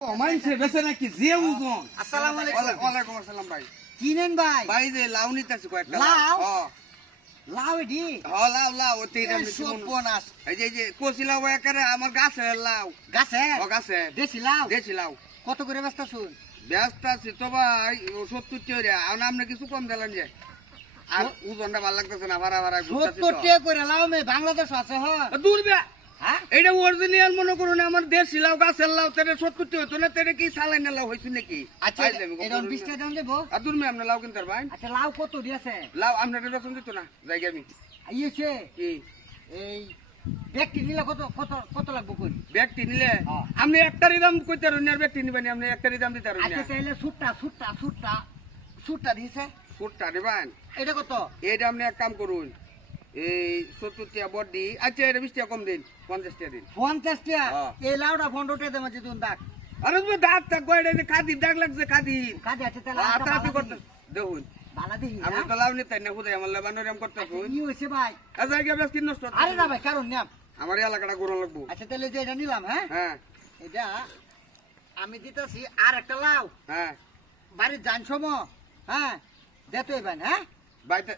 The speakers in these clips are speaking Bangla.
মাইনছে বেছে নাকি যে ওজন। আসসালামু আলাইকুম। ওয়ালাইকুম আসসালাম ভাই। কি নেন ভাই? ভাই যে লাউ নিতেছি কয়েকটা। লাউ? হ্যাঁ লাউ এডি? হ্যাঁ লাউ লাউ ওতে এই সর্বনাশ। এই যে কচি লাউ একারে আমার গাছে লাউ। গাছে? ও গাছে দেশি লাউ? দেশি লাউ। কত করে ব্যস্ত শুন? ব্যস্ত আছি তো ভাই 70 টাকা আর আপনি কিছু কম দিলেন যে আর ওজনটা ভালো লাগতেছে না ভাড়া ভাড়া 70 টাকা করে লাউ মে বাংলাদেশ আছে হ্যাঁ? দূর বে হ্যাঁ? এটা অরিজিনাল মনে করুন আমার দেশি লাউ গাছের লাউ তেরে 70 টাকা হতো না তেরে কি সালাইনা লাউ হইছে নাকি আচ্ছা এরকম 20 টাকা দাম দেবো? আর দূর মে আপনি লাউ কিনতে ভাই আচ্ছা লাউ কত দিয়েছে? লাউ আপনার বেতন দিত না জায়গা আমি আইছে কি এই ব্যক্তি নিলে কত কত কত লাগবে কই? ব্যক্তি নিলে হ্যাঁ। আপনি একটারই দাম কইতে পারেন আর ব্যক্তি নিবেন আপনি একটারই দাম দিতে আচ্ছা পারেন তাইলে সুটটা দিছে? ফুটটা দিবেন এটা কত? এইটা আপনি এক কাম করুন এই 70 টাকা বডি আচ্ছা এটা 20 টাকা কম দিন 50 টাকা দিন 50 টাকা। হ্যাঁ। এই লাউটা 15 টাকা দেব যে তুমি দাগ। আরে তুমি দাঁত থাক গয়ডা খাদি দাগ লাগছে খাদি কাজে আছে তাহলে হাতাহাতি করতে দেখুন বালা দিই আমি তো লাভ নিতে না খুদাই আমার লাভানোর এম করতে শুন কি হইছে ভাই? আচ্ছা জায়গা বেশ কি নষ্ট আরে না ভাই কারণ নিয়াম। আমার এলাকাটা গরু লাগবো আচ্ছা তাহলে যে এটা নিলাম হ্যাঁ হ্যাঁ এটা আমি দিতেছি আর একটা লাউ হ্যাঁ বাড়ির যান সময় হ্যাঁ দেতো এবার হ্যাঁ বাইতে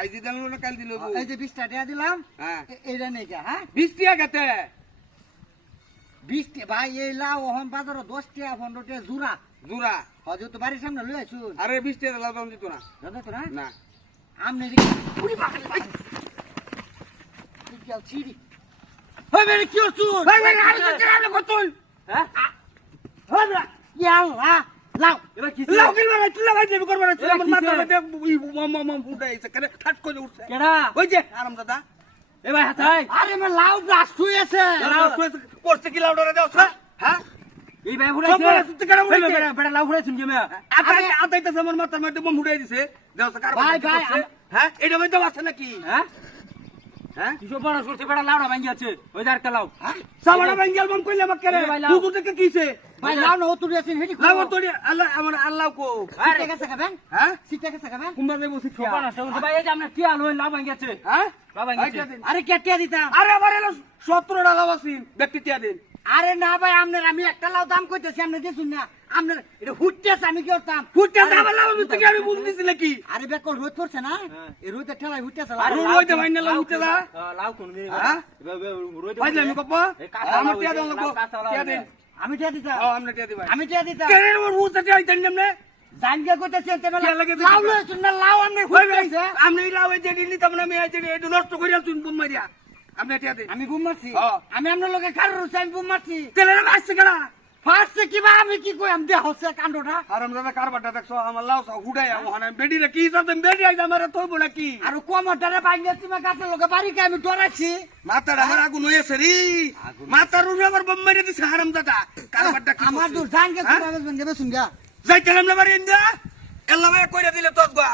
আইজ দিলাম না কাল দিল এই যে 20 টাকা দিলাম হ্যাঁ এইটা নেই গা হ্যাঁ 20 টাকা গেতে 20 টাকা ভাই এই লাউ ওহন বাজারে 10 টাকা 15 টাকা জুরা জুরা হজু তো বাড়ির সামনে লই আইছুন আরে 20 টাকা লাভ দাম দিত না জানো তো না না আমনে দিকে পুরি বাবা কি যাও চিড়ি হই মেরে কি হছুন ভাই ভাই আর তো কেন কতল হ্যাঁ হই মেরা ইয়াল্লা লাউ এরা কি লাউ কি মারা তুই লাগাই দেবি করবা না আমার মাথা দে মম ফুটাইছে কেন ঠাট করে উঠছে কেডা ওই যে আরাম দাদা এ ভাই হাতাই আরে মে লাউ ব্লাস্ট হইছে লাউ করতে কি লাউ ডরে দাও হ্যাঁ এই ভাই সব বলে তুই কেন বলিস বেটা লাউ ফুরাইছুন কে মে আতাইতেছে আমার মাথার মধ্যে বম ফুটাই দিছে দাও কার ভাই, ভাই, হ্যাঁ এটা মধ্যে আছে নাকি হ্যাঁ হ্যাঁ কিসব বড় করতে বেটা লাউড়া ভাঙ্গি আছে ওই যে আরেকটা লাউ সাবাড়া বাঙ্গাল বম কইলে আমাকে রে ভাই, লাউ। তুই থেকে কিছে ভাই লাউ না তুই আছেন হেডি লাউ তোরি আল্লাহ আমার আল্লাহ কো সিটে গেছে খাবেন হ্যাঁ সিটে গেছে খাবেন কুম্বা দেবো শিখিয়া বড় শুনতে ভাই এই যে আমরা কি আলো লাউ ভাঙ্গি আছে হ্যাঁ লাউ ভাঙ্গি আছে আরে কেটিয়া দিতাম আরে আমার এলো 17 টাকা লাভ আছিন ব্যক্তি তিয়া দিন আরে না ভাই আমনের আমি একটা লাউ দাম কইতেছি আপনি দিছুন না আমনের এটা হুটতেছ আমি কি করতাম ফুটতে যাবে লাভ আমি থেকে আমি বুঝ দিছি নাকি আরে বেকল রোদ পড়ছে না এই রোদে ঠেলাই হুটতেছ আর রইতে ভাই না লাভ উঠতে যা লাউ কোন মেরে হ্যাঁ রোদে ভাই আমি কপ আমার তিয়া দেন লাগবো তিয়া দিন আমি টিয়া দিতাম ও আমরা তিয়া দিবাই আমি টিয়া দিতাম কেন ওর বুঝতে তিয়া দিন নেমনে জানগে কইতেছি তেমন কে লাগে লাউ লইছুন না লাউ আমনে হুটতেছে আমি লাভ এই যে নিতাম না আমি এই যে এটা নষ্ট করিয়া তুই বুম মারিয়া আপনি তিয়া দিন আমি ঘুম মারছি হ্যাঁ। আমি আপনার লোকে কারোর রুচি আমি ঘুম মারছি তেলে আসছে কেনা ফার্স্টে কিবা আমি কি কই আমি দেহ হচ্ছে কাণ্ডটা আরাম দাদা কারবারটা দেখছো আমার লাউ সব হুডাই ওখানে বেডি রে কি সাথে বেডি আইজ আমার তোইব নাকি আর কোমরটারে বাইঙ্গে তুমি গাছের লোকে বাড়িকে আমি ডরাইছি মাথার আমার আগুন হয়েছে রে মাথার উপরে আমার বম মেরে দিছে হারাম দাদা কারবারটা কি আমার করছে? দূর জানগে হ্যাঁ? তুমি বেসবেন গে বেসুন গা যাইতে নাম না বাড়ি ইন্দা এল্লা ভাই কইরা দিলে তোস গা